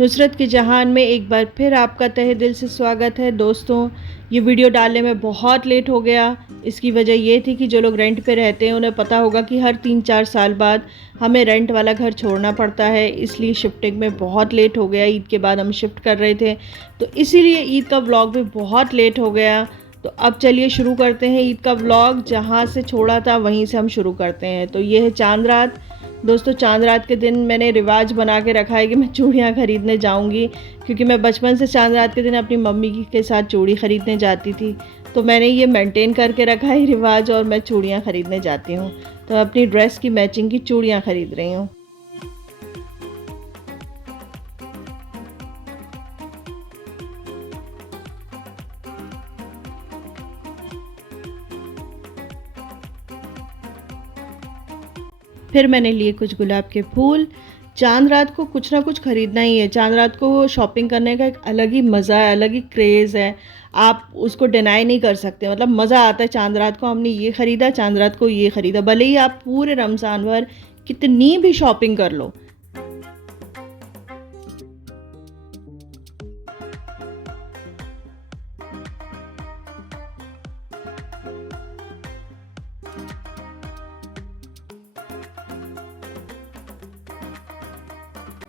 नुसरत की जहान में एक बार फिर आपका तहे दिल से स्वागत है। दोस्तों, ये वीडियो डालने में बहुत लेट हो गया। इसकी वजह ये थी कि जो लोग रेंट पे रहते हैं उन्हें पता होगा कि हर 3-4 साल बाद हमें रेंट वाला घर छोड़ना पड़ता है, इसलिए शिफ्टिंग में बहुत लेट हो गया। ईद के बाद हम शिफ्ट कर रहे थे, तो इसीलिए ईद का व्लॉग भी बहुत लेट हो गया। तो अब चलिए शुरू करते हैं ईद का व्लॉग। जहाँ से छोड़ा था वहीं से हम शुरू करते हैं। तो ये है चांद रात। दोस्तों, चांद रात के दिन मैंने रिवाज बना के रखा है कि मैं चूड़ियाँ ख़रीदने जाऊंगी, क्योंकि मैं बचपन से चांद रात के दिन अपनी मम्मी के साथ चूड़ी ख़रीदने जाती थी। तो मैंने ये मेंटेन करके रखा है रिवाज, और मैं चूड़ियाँ ख़रीदने जाती हूँ। तो मैं अपनी ड्रेस की मैचिंग की चूड़ियाँ ख़रीद रही हूँ। फिर मैंने लिए कुछ गुलाब के फूल। चांद रात को कुछ ना कुछ ख़रीदना ही है। चांद रात को शॉपिंग करने का एक अलग ही मज़ा है, अलग ही क्रेज़ है। आप उसको डिनाई नहीं कर सकते। मतलब मज़ा आता है। चांद रात को हमने ये ख़रीदा, चांद रात को ये ख़रीदा, भले ही आप पूरे रमज़ान भर कितनी भी शॉपिंग कर लो।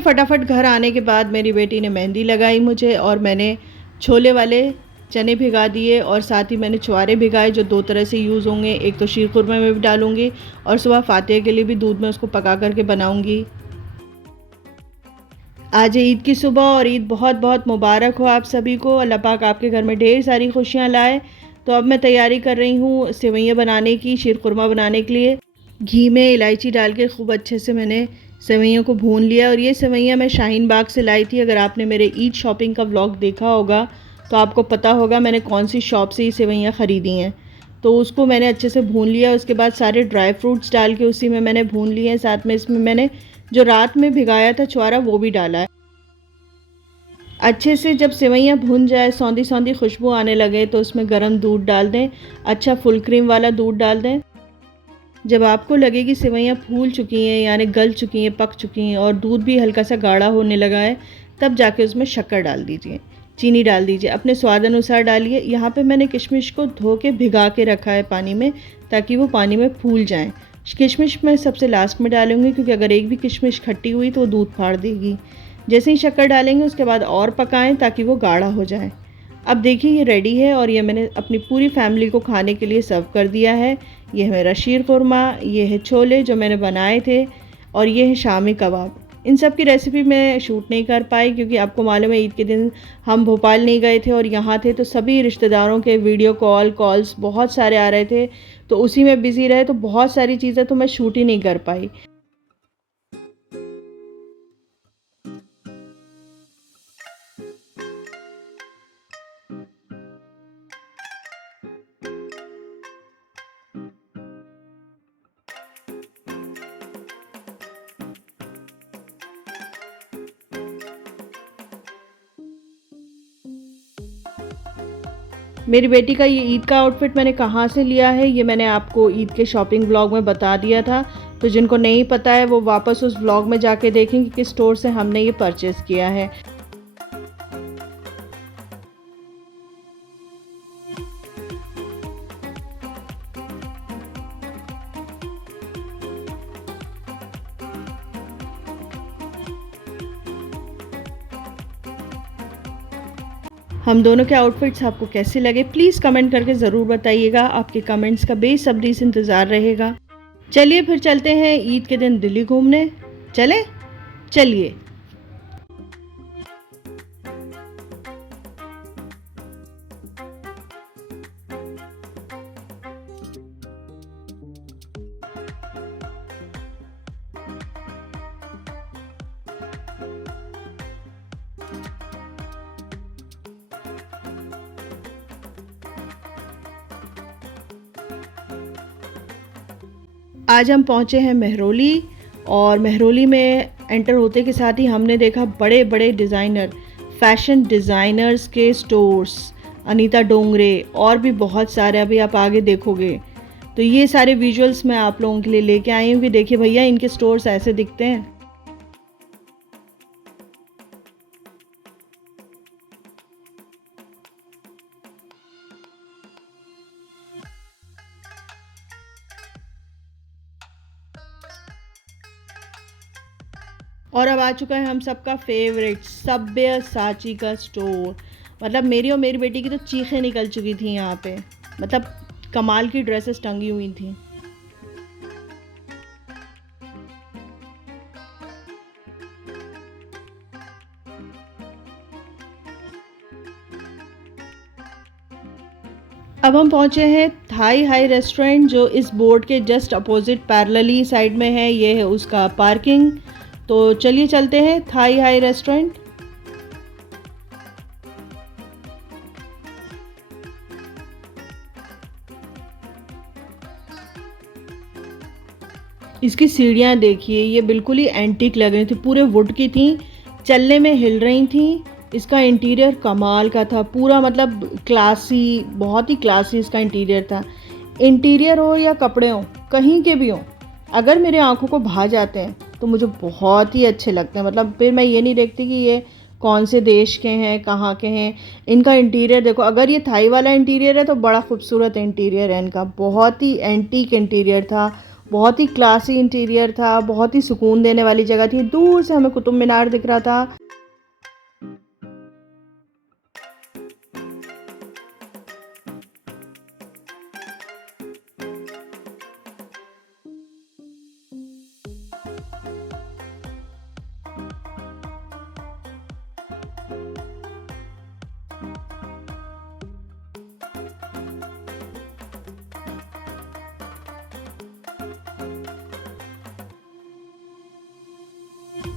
फटाफट घर आने के बाद मेरी बेटी ने मेहंदी लगाई मुझे, और मैंने छोले वाले चने भिगा दिए, और साथ ही मैंने छुआरे भिगाए जो 2 तरह से यूज़ होंगे। एक तो शीर खुरमा में भी डालूंगी, और सुबह फातिहा के लिए भी दूध में उसको पका करके बनाऊंगी। आज है ईद की सुबह, और ईद बहुत बहुत मुबारक हो आप सभी को। अल्लाह पाक आपके घर में ढेर सारी खुशियाँ लाए। तो अब मैं तैयारी कर रही हूँ सेवइयाँ बनाने की, शीर खुरमा बनाने के लिए। घी में इलायची डाल के खूब अच्छे से मैंने सेवइयों को भून लिया। और ये सेवइयाँ मैं शाहीन बाग से लाई थी। अगर आपने मेरे ईद शॉपिंग का व्लॉग देखा होगा तो आपको पता होगा मैंने कौन सी शॉप से ये सेवइयाँ ख़रीदी हैं। तो उसको मैंने अच्छे से भून लिया। उसके बाद सारे ड्राई फ्रूट्स डाल के उसी में मैंने भून लिए हैं। साथ में इसमें मैंने जो रात में भिगाया था छुआरा वो भी डाला है। अच्छे से जब सेवइयाँ भून जाए, सौंधी सौंधी खुशबू आने लगे, तो उसमें गर्म दूध डाल दें। अच्छा फुल क्रीम वाला दूध डाल दें। जब आपको लगे कि सेवइयाँ फूल चुकी हैं, यानी गल चुकी हैं, पक चुकी हैं, और दूध भी हल्का सा गाढ़ा होने लगा है, तब जाके उसमें शक्कर डाल दीजिए, चीनी डाल दीजिए, अपने स्वाद अनुसार डालिए। यहाँ पे मैंने किशमिश को धो के भिगा के रखा है पानी में, ताकि वो पानी में फूल जाएं। किशमिश मैं सबसे लास्ट में डालूंगी, क्योंकि अगर एक भी किशमिश खट्टी हुई तो वो दूध फाड़ देगी। जैसे ही शक्कर डालेंगे उसके बाद और पकाएं ताकि वो गाढ़ा हो जाए। अब देखिए ये रेडी है, और ये मैंने अपनी पूरी फैमिली को खाने के लिए सर्व कर दिया है। ये है मेरा शीर खुरमा, ये है छोले जो मैंने बनाए थे, और ये है शामी कबाब। इन सब की रेसिपी मैं शूट नहीं कर पाई, क्योंकि आपको मालूम है ईद के दिन हम भोपाल नहीं गए थे और यहाँ थे, तो सभी रिश्तेदारों के वीडियो कॉल्स बहुत सारे आ रहे थे, तो उसी में बिज़ी रहे, तो बहुत सारी चीज़ें तो मैं शूट ही नहीं कर पाई। मेरी बेटी का ये ईद का आउटफिट मैंने कहाँ से लिया है ये मैंने आपको ईद के शॉपिंग व्लॉग में बता दिया था। तो जिनको नहीं पता है वो वापस उस व्लॉग में जाके देखें कि किस स्टोर से हमने ये परचेज़ किया है। हम दोनों के आउटफिट्स आपको कैसे लगे प्लीज़ कमेंट करके ज़रूर बताइएगा। आपके कमेंट्स का बेसब्री से इंतज़ार रहेगा। चलिए फिर चलते हैं ईद के दिन दिल्ली घूमने। चलें? चलिए। आज हम पहुँचे हैं मेहरौली, और मेहरौली में एंटर होते के साथ ही हमने देखा बड़े बड़े फैशन डिज़ाइनर्स के स्टोर्स, अनीता डोंगरे और भी बहुत सारे, अभी आप आगे देखोगे। तो ये सारे विजुअल्स मैं आप लोगों के लिए लेके आई हूँ कि देखिए भैया इनके स्टोर्स ऐसे दिखते हैं। और अब आ चुका है हम सबका फेवरेट सब्यसाची का स्टोर। मतलब मेरी और मेरी बेटी की तो चीखें निकल चुकी थी यहाँ पे। मतलब कमाल की ड्रेसेस टंगी हुई थी। अब हम पहुँचे हैं थाई हाई रेस्टोरेंट, जो इस बोर्ड के जस्ट अपोजिट पैरेलली साइड में है। ये है उसका पार्किंग। तो चलिए चलते हैं थाई हाई रेस्टोरेंट। इसकी सीढ़ियाँ देखिए, ये बिल्कुल ही एंटीक लग रही थी, पूरे वुड की थी, चलने में हिल रही थी। इसका इंटीरियर कमाल का था, पूरा मतलब क्लासी, बहुत ही क्लासी इसका इंटीरियर था। इंटीरियर हो या कपड़े हो, कहीं के भी हो, अगर मेरे आंखों को भा जाते हैं तो मुझे बहुत ही अच्छे लगते हैं। मतलब फिर मैं ये नहीं देखती कि ये कौन से देश के हैं, कहाँ के हैं। इनका इंटीरियर देखो, अगर ये थाई वाला इंटीरियर है तो बड़ा खूबसूरत इंटीरियर है इनका। बहुत ही एंटीक इंटीरियर था, बहुत ही क्लासी इंटीरियर था, बहुत ही सुकून देने वाली जगह थी। दूर से हमें कुतुब मीनार दिख रहा था।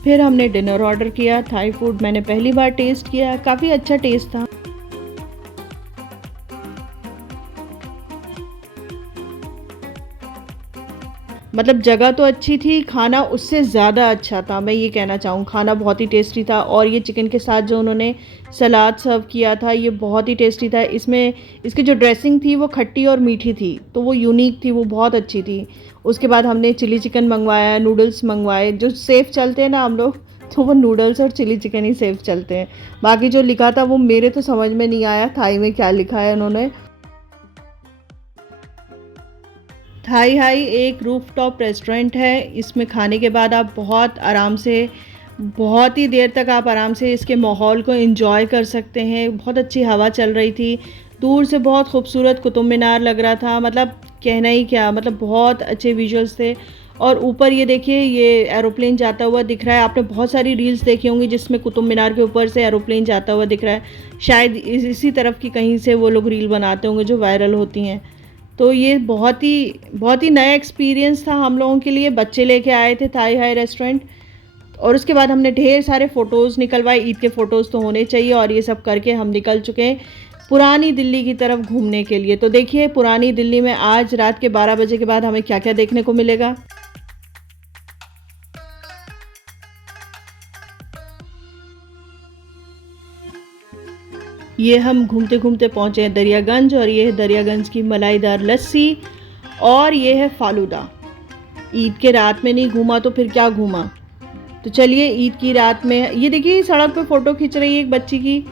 फिर हमने डिनर ऑर्डर किया। थाई फूड मैंने पहली बार टेस्ट किया, काफ़ी अच्छा टेस्ट था। मतलब जगह तो अच्छी थी, खाना उससे ज़्यादा अच्छा था। मैं ये कहना चाहूँ, खाना बहुत ही टेस्टी था। और ये चिकन के साथ जो उन्होंने सलाद सर्व किया था, ये बहुत ही टेस्टी था। इसमें इसकी जो ड्रेसिंग थी वो खट्टी और मीठी थी, तो वो यूनिक थी, वो बहुत अच्छी थी। उसके बाद हमने चिली चिकन मंगवाया, नूडल्स मंगवाए। जो सेफ़ चलते हैं ना हम लोग, तो वो नूडल्स और चिली चिकन ही सेफ़ चलते हैं। बाकी जो लिखा था वो मेरे तो समझ में नहीं आया थाई में क्या लिखा है उन्होंने। थाई हाई एक रूफटॉप रेस्टोरेंट है। इसमें खाने के बाद आप बहुत आराम से, बहुत ही देर तक आप आराम से इसके माहौल को एंजॉय कर सकते हैं। बहुत अच्छी हवा चल रही थी। दूर से बहुत खूबसूरत कुतुब मीनार लग रहा था। मतलब कहना ही क्या, मतलब बहुत अच्छे विजुअल्स थे। और ऊपर ये देखिए, ये एरोप्लेन जाता हुआ दिख रहा है। आपने बहुत सारी रील्स देखी होंगी जिसमें कुतुब मीनार के ऊपर से एरोप्लेन जाता हुआ दिख रहा है। शायद इसी तरफ की कहीं से वो लोग रील बनाते होंगे जो वायरल होती हैं। तो ये बहुत ही नया एक्सपीरियंस था हम लोगों के लिए। बच्चे लेके आए थे थाई हाई रेस्टोरेंट। और उसके बाद हमने ढेर सारे फ़ोटोज़ निकलवाए। ईद के फ़ोटोज़ तो होने चाहिए। और ये सब करके हम निकल चुके हैं पुरानी दिल्ली की तरफ घूमने के लिए। तो देखिए पुरानी दिल्ली में आज रात के 12 बजे के बाद हमें क्या क्या देखने को मिलेगा। ये हम घूमते घूमते पहुँचे हैं दरियागंज, और ये है दरियागंज की मलाईदार लस्सी, और ये है फालूदा। ईद के रात में नहीं घूमा तो फिर क्या घूमा। तो चलिए ईद की रात में, ये देखिए सड़क पे फ़ोटो खींच रही है एक बच्ची की।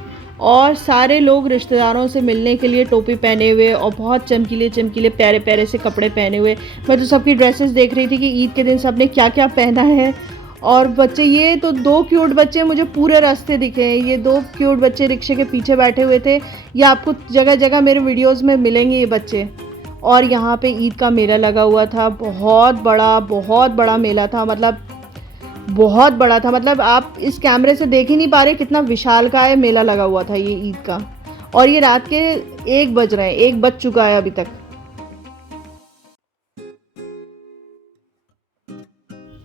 और सारे लोग रिश्तेदारों से मिलने के लिए टोपी पहने हुए और बहुत चमकीले चमकीले प्यारे प्यारे से कपड़े पहने हुए। मैं तो सबकी ड्रेसेस देख रही थी कि ईद के दिन सब ने क्या क्या पहना है। और बच्चे, ये तो दो क्यूट बच्चे मुझे पूरे रास्ते दिखे हैं। ये दो क्यूट बच्चे रिक्शे के पीछे बैठे हुए थे। ये आपको जगह जगह मेरे वीडियोज़ में मिलेंगे ये बच्चे। और यहाँ पे ईद का मेला लगा हुआ था, बहुत बड़ा मेला था। मतलब बहुत बड़ा था, मतलब आप इस कैमरे से देख ही नहीं पा रहे कितना विशालकाय मेला लगा हुआ था ये ईद का। और ये रात के 1 बज रहे हैं, 1 बज चुका है अभी तक।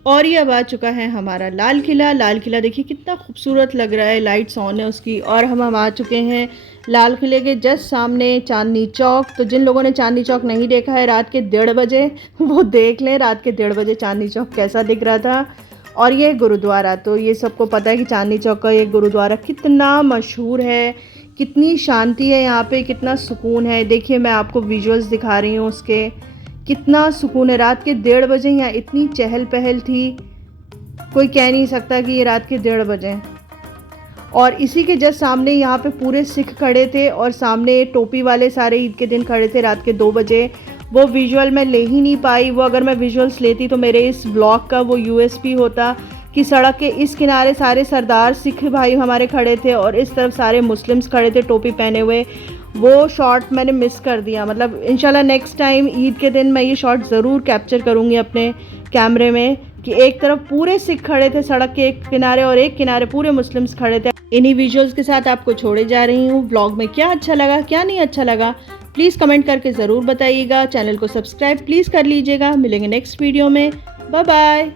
और ये अब आ चुका है हमारा लाल किला। लाल किला देखिए कितना खूबसूरत लग रहा है, लाइट्स ऑन है उसकी। और हम आ चुके हैं लाल किले के जस्ट सामने चांदनी चौक। तो जिन लोगों ने चांदनी चौक नहीं देखा है रात के 1:30 बजे, वो देख लें रात के 1:30 बजे चांदनी चौक कैसा दिख रहा था। और ये गुरुद्वारा, तो ये सबको पता है कि चांदनी चौक का ये गुरुद्वारा कितना मशहूर है, कितनी शांति है यहाँ पे, कितना सुकून है। देखिए मैं आपको विजुअल्स दिखा रही हूँ उसके, कितना सुकून है। रात के 1:30 बजे यहाँ इतनी चहल पहल थी, कोई कह नहीं सकता कि ये रात के 1:30 बजे। और इसी के जस्ट सामने यहाँ पे पूरे सिख खड़े थे, और सामने टोपी वाले सारे ईद के दिन खड़े थे रात के 2 बजे। वो विजुअल मैं ले ही नहीं पाई। वो अगर मैं विजुअल्स लेती तो मेरे इस ब्लॉग का वो यूएसपी होता कि सड़क के इस किनारे सारे सरदार सिख भाई हमारे खड़े थे और इस तरफ सारे मुस्लिम्स खड़े थे टोपी पहने हुए। वो शॉट मैंने मिस कर दिया। मतलब इंशाल्लाह नेक्स्ट टाइम ईद के दिन मैं ये शॉट ज़रूर कैप्चर करूँगी अपने कैमरे में कि एक तरफ पूरे सिख खड़े थे सड़क के एक किनारे और एक किनारे पूरे मुस्लिम्स खड़े थे। इन्हीं विजुअल्स के साथ आपको छोड़े जा रही हूँ। व्लॉग में क्या अच्छा लगा क्या नहीं अच्छा लगा प्लीज़ कमेंट करके ज़रूर बताइएगा। चैनल को सब्सक्राइब प्लीज़ कर लीजिएगा। मिलेंगे नेक्स्ट वीडियो में। Bye bye.